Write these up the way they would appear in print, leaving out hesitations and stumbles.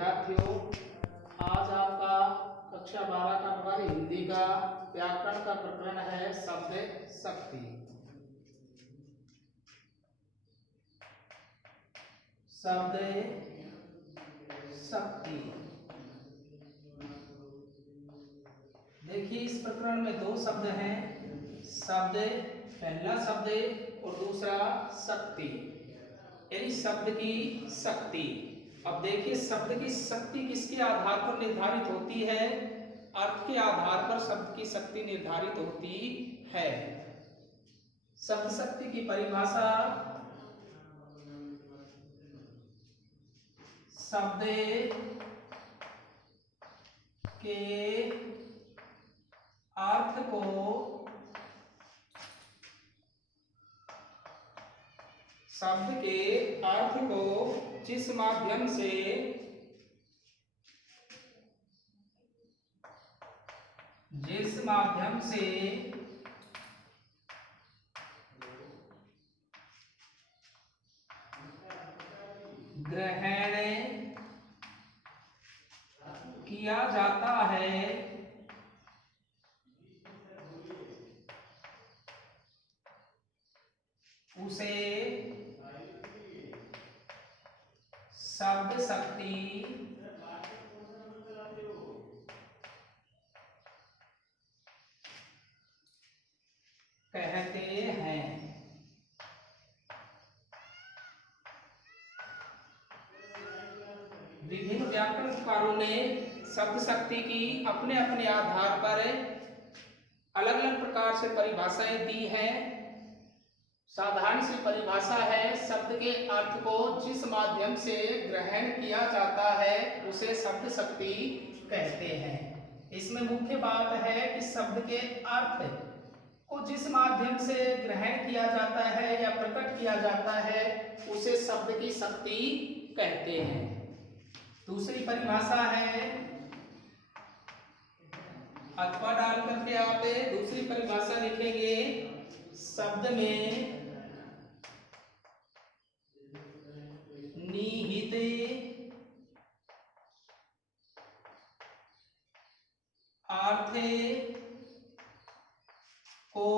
विद्यार्थियों, आज आपका कक्षा 12 का हमारी हिंदी का व्याकरण का प्रकरण है शब्द शक्ति। शब्द शक्ति। देखिए, इस प्रकरण में दो शब्द हैं, शब्द पहला शब्द और दूसरा शक्ति, यानी शब्द की शक्ति। अब देखिए, शब्द की शक्ति किसके आधार पर निर्धारित होती है? अर्थ के आधार पर शब्द की शक्ति निर्धारित होती है। शब्द शक्ति की परिभाषा शब्द के अर्थ को जिस माध्यम से ग्रहण किया जाता है उसे शब्द शक्ति कहते हैं। विभिन्न व्याकरणकारों ने शब्द शक्ति की अपने अपने आधार पर अलग अलग प्रकार से परिभाषाएं दी हैं। साधारण सी परिभाषा है, शब्द के अर्थ को जिस माध्यम से ग्रहण किया जाता है उसे शब्द शक्ति कहते हैं। इसमें मुख्य बात है कि शब्द के अर्थ को जिस माध्यम से ग्रहण किया जाता है या प्रकट किया जाता है उसे शब्द की शक्ति कहते हैं। दूसरी परिभाषा है, अथवा डाल करके आप दूसरी परिभाषा लिखेंगे, शब्द में निहित अर्थ को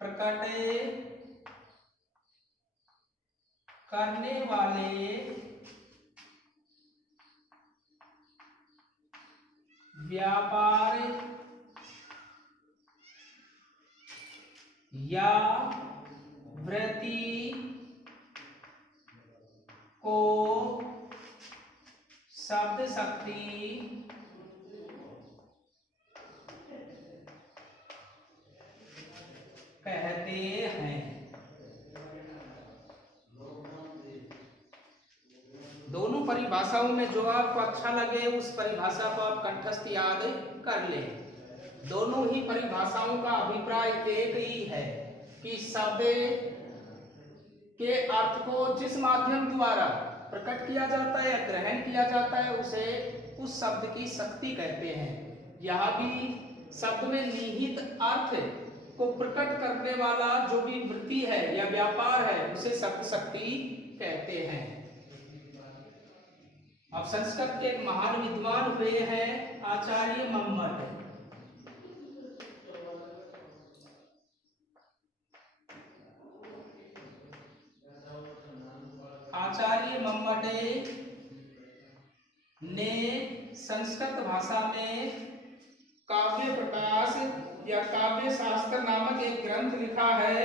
प्रकट करने वाले व्यापार या वृत्ति को शब्द शक्ति कहते हैं। दोनों परिभाषाओं में जो आपको अच्छा लगे उस परिभाषा को आप कंठस्थ याद कर लें। दोनों ही परिभाषाओं का अभिप्राय एक ही है कि शब्द के अर्थ को जिस माध्यम द्वारा प्रकट किया जाता है या ग्रहण किया जाता है उसे उस शब्द की शक्ति कहते हैं। यह भी शब्द में निहित अर्थ को प्रकट करने वाला जो भी वृत्ति है या व्यापार है उसे शब्द शक्ति कहते हैं। अब संस्कृत के एक महान विद्वान हुए हैं आचार्य मम्मट। आचार्य मम्मट ने संस्कृत भाषा में काव्य प्रकाश या काव्य शास्त्र नामक एक ग्रंथ लिखा है।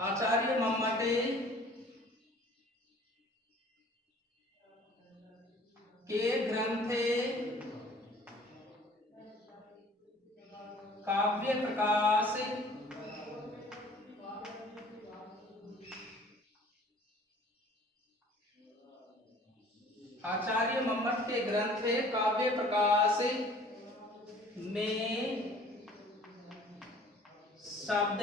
आचार्य मम्मट के ग्रंथ काव्य प्रकाश आचार्य मम्मट के ग्रंथ काव्य प्रकाश में शब्द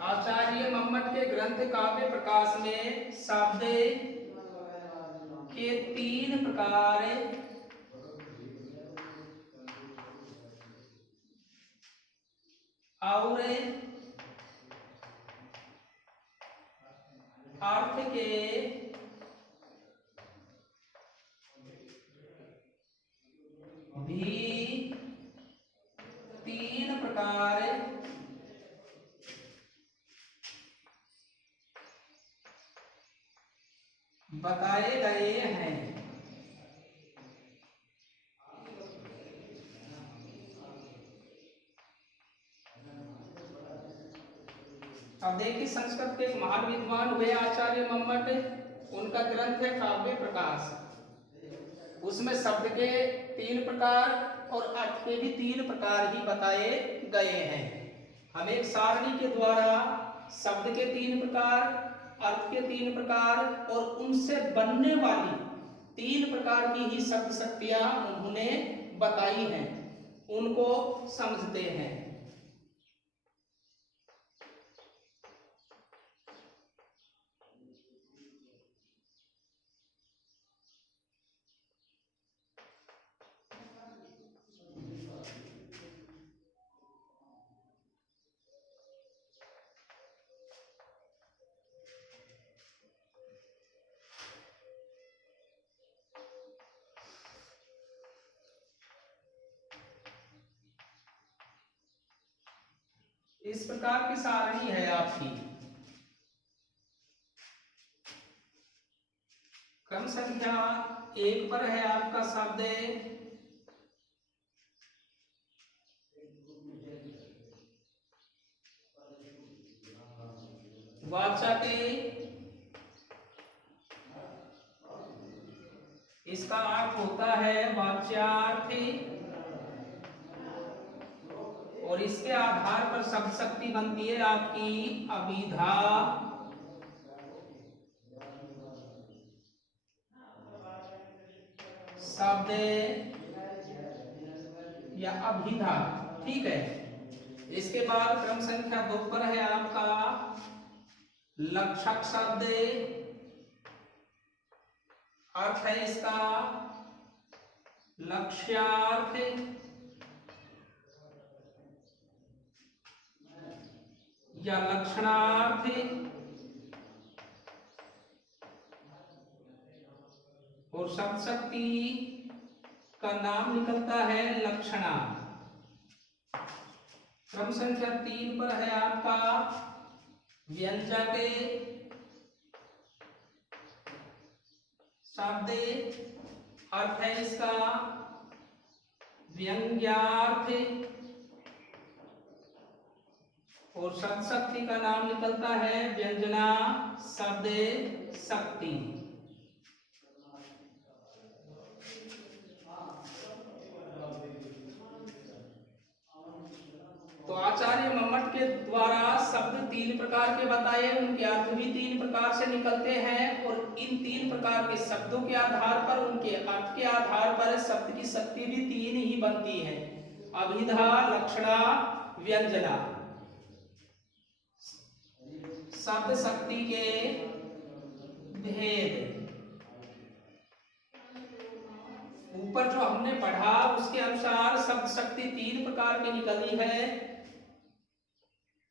आचार्य मम्मट के ग्रंथ काव्य प्रकाश में शब्द के तीन प्रकार और अर्थ के भी तीन प्रकार बताए गए हैं। अब देखिए, संस्कृत के एक महान विद्वान हुए आचार्य मम्मट, उनका ग्रंथ है काव्य प्रकाश। उसमें शब्द के तीन प्रकार और अर्थ के भी तीन प्रकार ही बताए गए हैं। हम एक सारणी के द्वारा शब्द के तीन प्रकार, अर्थ के तीन प्रकार और उनसे बनने वाली तीन प्रकार की ही शब्द शक्तियां उन्होंने बताई हैं, उनको समझते हैं। इस प्रकार की सारणी है आपकी। क्रम संख्या 1 पर है आपका शब्द वाचक। इसका अर्थ होता है वाच्यार्थ और इसके आधार पर शब्द शक्ति बनती है आपकी अभिधा, शब्द या अभिधा। ठीक है। इसके बाद क्रम संख्या 2 पर है आपका लक्षक शब्द। अर्थ है इसका लक्ष्यार्थ या लक्षणार्थ और शब्द शक्ति का नाम निकलता है लक्षणा। क्रम संख्या 3 पर है आपका व्यंजक शब्द। अर्थ है इसका व्यंग्यार्थ और शब्द शक्ति का नाम निकलता है व्यंजना शब्द शक्ति। तो आचार्य मम्मट के द्वारा शब्द तीन प्रकार के बताए, उनके अर्थ भी तीन प्रकार से निकलते हैं और इन तीन प्रकार के शब्दों के आधार पर, उनके अर्थ के आधार पर शब्द की शक्ति भी तीन ही बनती है, अभिधा, लक्षणा, व्यंजना। शब्द शक्ति के भेद ऊपर जो हमने पढ़ा उसके अनुसार शब्द शक्ति तीन प्रकार की निकली है।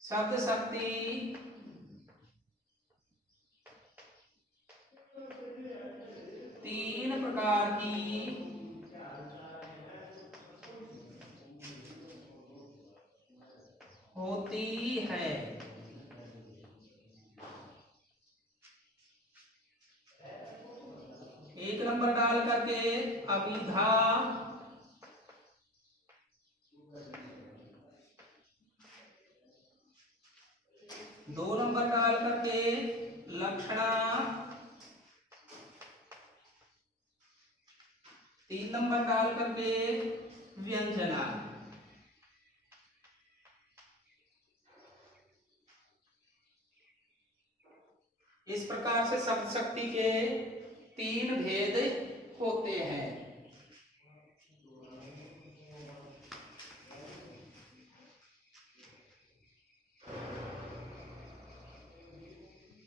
शब्द शक्ति तीन प्रकार की होती है। एक नंबर डाल करके अभिधा, दो नंबर डाल करके लक्षणा, तीन नंबर डाल करके व्यंजना। इस प्रकार से शब्द शक्ति के तीन भेद होते हैं।